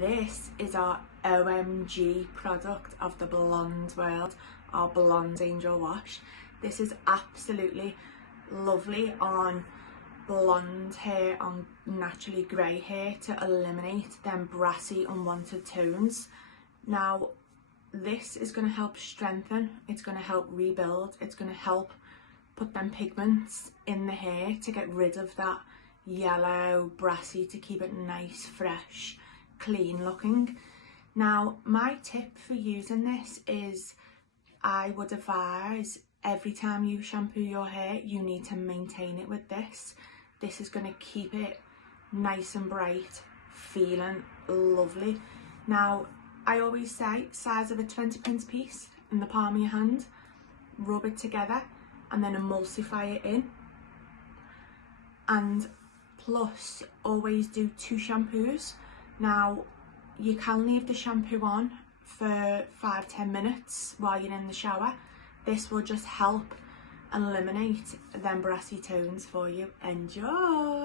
this is our OMG product of the blonde world, our Blonde Angel Wash. This is absolutely lovely on blonde hair, on naturally grey hair, to eliminate them brassy unwanted tones. Now this is going to help strengthen, it's going to help rebuild, it's going to help put them pigments in the hair to get rid of that yellow brassy, to keep it nice, fresh, clean looking. Now my tip for using this is, I would advise every time you shampoo your hair you need to maintain it with this. This is going to keep it nice and bright, feeling lovely. Now I always say size of a 20p piece in the palm of your hand, rub it together and then emulsify it in. And plus always do 2 shampoos. Now you can leave the shampoo on for 5-10 minutes while you're in the shower. This will just help eliminate them brassy tones for you. Enjoy!